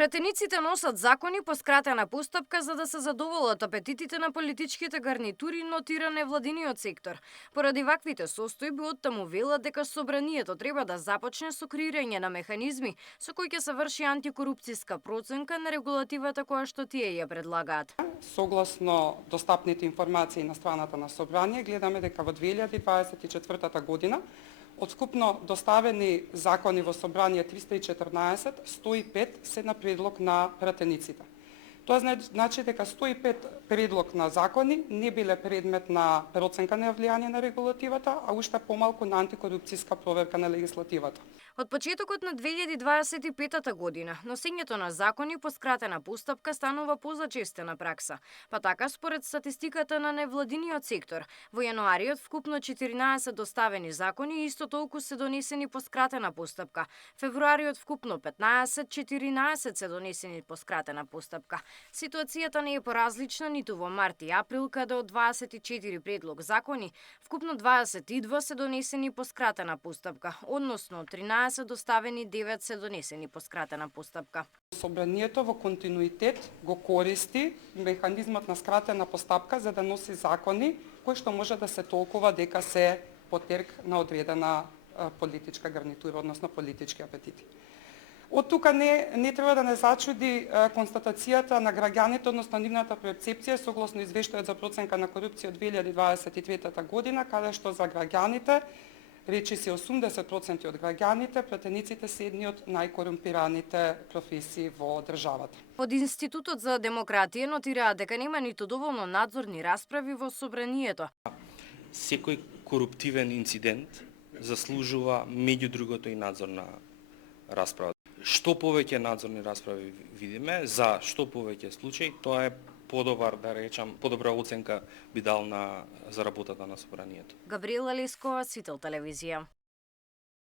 Пратениците носат закони по скратена постапка за да се задоволат апетитите на политичките гарнитури, нотира невладиниот сектор. Поради ваквите состојби, оттаму велат дека собранието треба да започне со креирање на механизми со кои ќе се врши антикорупцијска проценка на регулативата која што тие ја предлагаат. Согласно достапните информации на страната на Собрание, гледаме дека во 2024 година од скупно доставени закони во Собрание 314, 105 се на предлог на пратениците. Тоа значи дека 105 предлог на закони не биле предмет на проценка на влијание на регулативата, а уште помалку на антикорупцијска проверка на легислативата. Од почетокот на 2025 година, носењето на закони по скратена постапка станува позачестена пракса. Па така, според статистиката на невладиниот сектор, во јануариот вкупно 14 доставени закони и исто толку се донесени по скратена постапка. Февруариот вкупно 15, 14 се донесени по скратена постапка. Ситуацијата не е поразлична ниту во март и април, каде од 24 предлог закони, вкупно 22 се донесени по скратена постапка, односно 13 доставени, 9 се донесени по скратена постапка. Собранието во континуитет го користи механизмот на скратена постапка за да носи закони кои што може да се толкува дека се потерк на одредена политичка гарнитура, односно политички апетити. Од тука не треба да не зачуди констатацијата на граѓаните, односно нивната перцепција согласно извештајот за проценка на корупција од 2023 година, каде што за граѓаните, речиси 80% од граѓаните, пратениците се едни од најкорумпираните професии во државата. Од Институтот за демократија нотираат дека нема ниту доволно надзорни расправи во Собранието. Секој коруптивен инцидент заслужува меѓу другото и надзорна расправа. Што повеќе надзорни расправи видиме, за што повеќе случаи, тоа е подобар, да речам, подобра оценка би дал за работата на Собранието. Габриела Лескова, Сител телевизија.